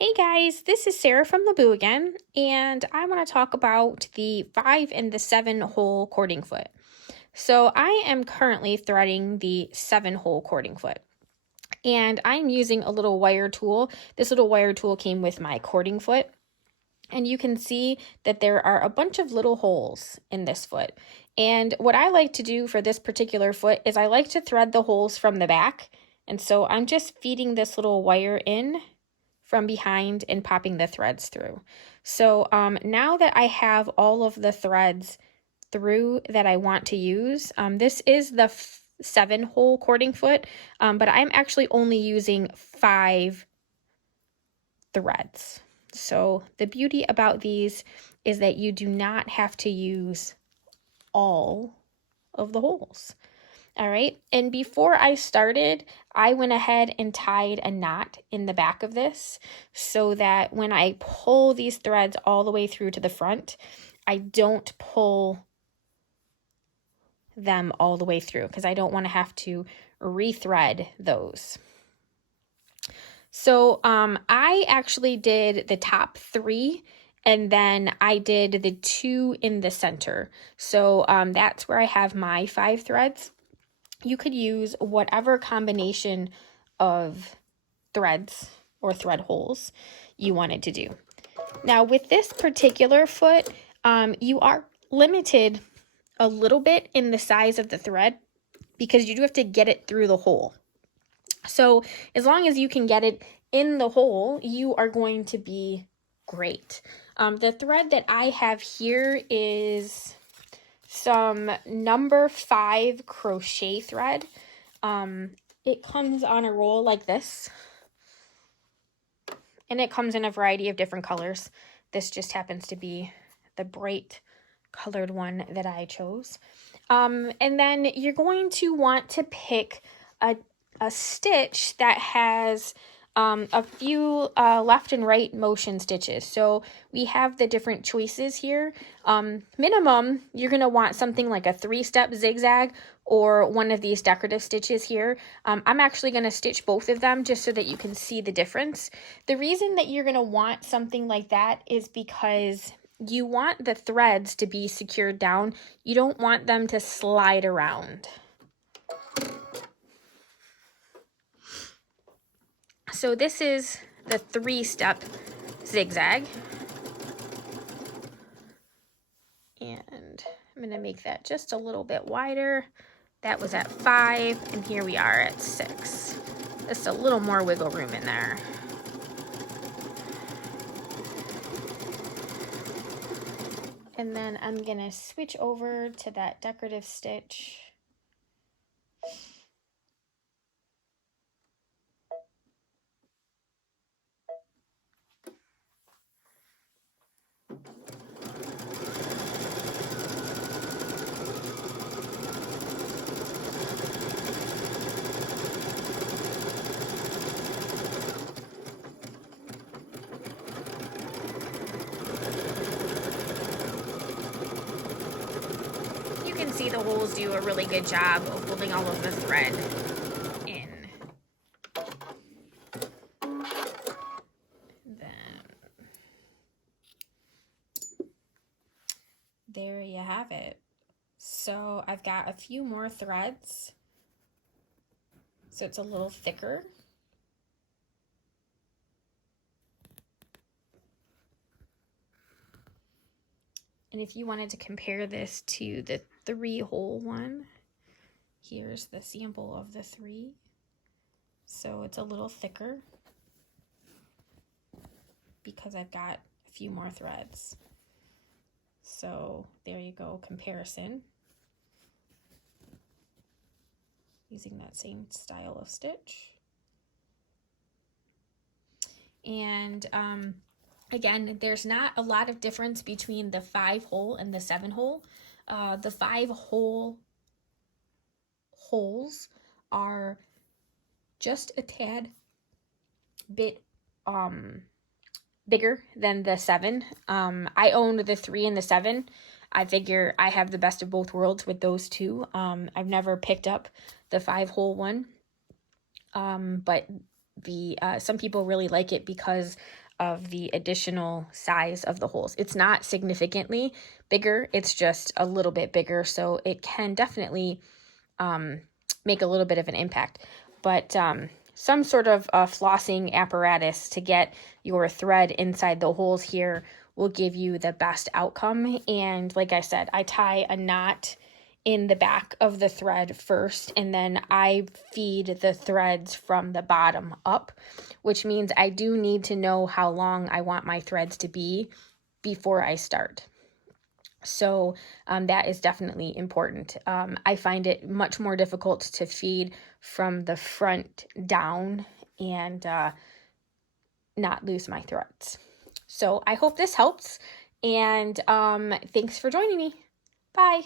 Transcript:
Hey guys, this is Sarah from Laboo again, and I want to talk about the 5 and the 7 hole cording foot. So I am currently threading the 7 hole cording foot, and I'm using a little wire tool. This little wire tool came with my cording foot, and you can see that there are a bunch of little holes in this foot. And what I like to do for this particular foot is I like to thread the holes from the back, and so I'm just feeding this little wire in from behind and popping the threads through. So now that I have all of the threads through that I want to use, this is the 7 hole cording foot, but I'm actually only using 5 threads. So the beauty about these is that you do not have to use all of the holes. All right, and before I started, I went ahead and tied a knot in the back of this so that when I pull these threads all the way through to the front, I don't pull them all the way through because I don't want to have to rethread those. So I actually did the top 3 and then I did the 2 in the center. So that's where I have my 5 threads. You could use whatever combination of threads or thread holes you wanted to do. Now with this particular foot, you are limited a little bit in the size of the thread because you do have to get it through the hole. So as long as you can get it in the hole, you are going to be great. The thread that I have here is some number 5 crochet thread. It comes on a roll like this, and it comes in a variety of different colors. This just happens to be the bright colored one that I chose. And then you're going to want to pick a stitch that has a few left and right motion stitches. So we have the different choices here. Minimum, you're going to want something like a 3-step zigzag or one of these decorative stitches here. I'm actually going to stitch both of them just so that you can see the difference. The reason that you're going to want something like that is because you want the threads to be secured down. You don't want them to slide around. So this is the 3-step zigzag. And I'm going to make that just a little bit wider. That was at 5, and here we are at 6. Just a little more wiggle room in there. And then I'm going to switch over to that decorative stitch. You can see the holes do a really good job of holding all of the thread in. Then there you have it. So I've got a few more threads, so it's a little thicker. And if you wanted to compare this to the 3-hole one, here's the sample of the 3. So it's a little thicker because I've got a few more threads. So there you go, comparison. Using that same style of stitch. And again, there's not a lot of difference between the 5-hole and the 7-hole. The 5-hole holes are just a tad bit bigger than the 7. I owned the 3 and the 7. I figure I have the best of both worlds with those two. I've never picked up the 5-hole one, but some people really like it because of the additional size of the holes. It's not significantly bigger, it's just a little bit bigger, so it can definitely make a little bit of an impact. But some sort of flossing apparatus to get your thread inside the holes here will give you the best outcome. And like I said, I tie a knot in the back of the thread first, and then I feed the threads from the bottom up, which means I do need to know how long I want my threads to be before I start. So that is definitely important. I find it much more difficult to feed from the front down and not lose my threads. So I hope this helps, and thanks for joining me. Bye.